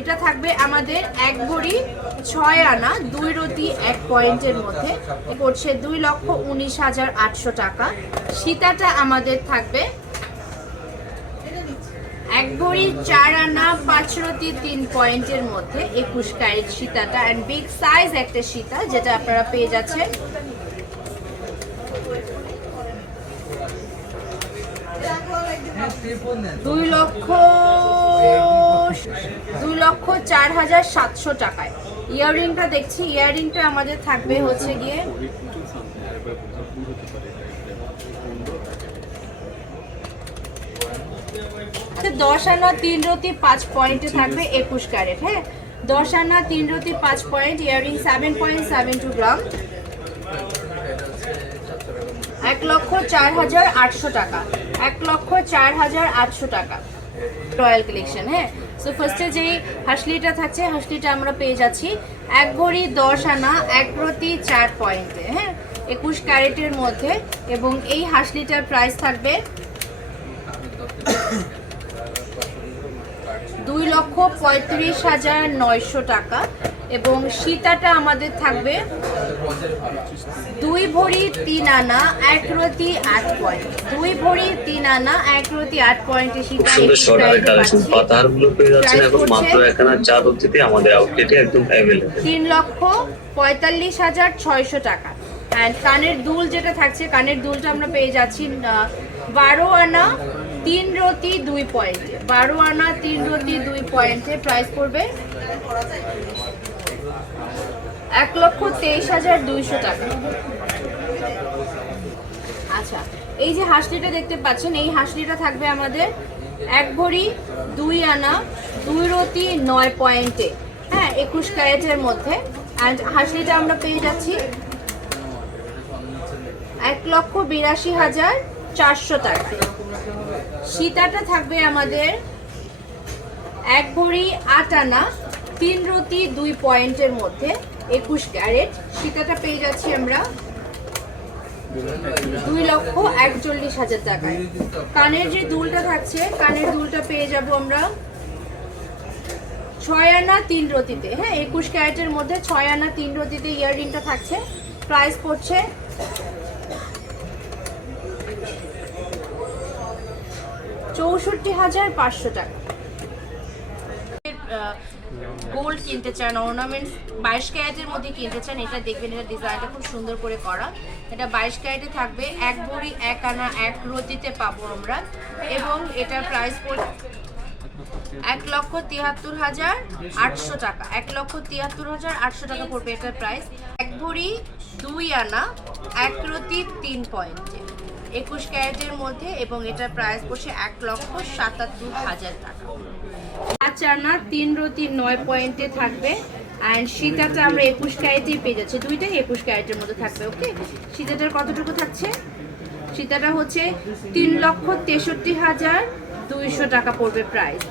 এটা থাকবে আমাদের 1 ভরি 6 আনা 2 রতি 1 পয়েন্টের মধ্যে, পড়ছে 2,19,800 টাকা। সীতাটা আমাদের থাকবে 1 ভরি 4 আনা 5 রতি 3 পয়েন্টের মধ্যে 21 ক্যারেট সীতাটা, এন্ড বিগ সাইজ একটা সীতা যেটা আপনারা পেয়ে যাচ্ছেন 2,04,700 টাকায়। ইয়াররিংটা দেখছি, ইয়াররিংটা আমাদের থাকবে হচ্ছে গিয়ে 10 আনা 3 রতি 5 পয়েন্টে থাকবে 21 ক্যারেট। হ্যাঁ, 10 আনা 3 রতি 5 পয়েন্ট, ইয়াররিং 7.72 গ্রাম, 1,04,800 টাকা। 1,04,800 টাকা রয়্যাল কালেকশন। হ্যাঁ, সো ফার্স্টে যেই হাসলিটা থাকছে, হাসলিটা আমরা পেয়ে যাচ্ছি 1 ভরি 10 আনা 1 রতি 4 পয়েন্টে। হ্যাঁ, 21 ক্যারেটের মধ্যে, এবং এই হাসলিটার প্রাইস থাকবে 2,35,900 টাকা। এবং সীতাটা আমাদের থাকবে 2 ভরি 3 আনা 1 রতি 8 পয়েন্ট। 2 ভরি 3 আনা 1 রতি 8 পয়েন্টে সীতা। পাতারগুলো পেয়ে যাচ্ছেন এখন মাত্র 1 আনা 4 রতিতে আমাদের আউটলেটে একদম अवेलेबल। 3,45,600 টাকা। এন্ড কানের দুল যেটা থাকছে, কানের দুলটা আমরা পেয়ে যাচ্ছি 12 আনা 3 রতি 2 পয়েন্টে। 12 আনা 3 রতি 2 পয়েন্টে প্রাইস পড়বে 1,23,200 টাকা। আচ্ছা, এই যে হাসলিটা দেখতে পাচ্ছেন, এই হাসলিটা থাকবে আমাদের 1 ভরি 2 আনা 2 রতি 9 পয়েন্টে। হ্যাঁ, 21 ক্যারেটের মধ্যে। অ্যান্ড হাসলিটা আমরা পেয়ে যাচ্ছি 1,82,400 টাকা। সীতাটা থাকবে আমাদের 1 ভরি 8 আনা 3 রতি 2 পয়েন্টের মধ্যে 21 ক্যারেট। সীতাটা পেয়ে যাচ্ছি আমরা 2,41,000 টাকায়। কানের যে দুলটা থাকছে, কানের দুলটা পেয়ে যাব আমরা 6 আনা 3 রতিতে। হ্যাঁ, 21 ক্যারেটের মধ্যে 6 আনা 3 রতিতে ইয়াররিংটা থাকছে। প্রাইস পড়ছে 64,500 টাকা। গোল্ড কিনতে চান, অর্নামেন্টস 22 ক্যারেটের মধ্যে কিনতে চান, এটা দেখবেন, এটা ডিজাইনটা খুব সুন্দর করে করা। এটা 22 ক্যারেটে থাকবে, 1 ভরি 1 আনা 1 রতিতে পাবো আমরা। এবং এটার প্রাইস পড়বে 1,73,800 টাকা। 1,73,800 টাকা পড়বে এটার প্রাইস। 1 ভরি 2 আনা 1 রতি 3 পয়েন্টে 21 ক্যারেটের মধ্যে, এবং এটার প্রাইস পড়ছে 1,77,000 টাকা। 5 আনা 3 রতি 9 পয়েন্টে থাকবে। অ্যান্ড সীতাটা আমরা 21 ক্যারেটেই পেয়ে যাচ্ছি, দুইটাই 21 ক্যারেটের মধ্যে থাকবে। ওকে, সীতাটার কতটুকু থাকছে? সীতাটা হচ্ছে 3,63,200 টাকা পড়বে প্রাইস।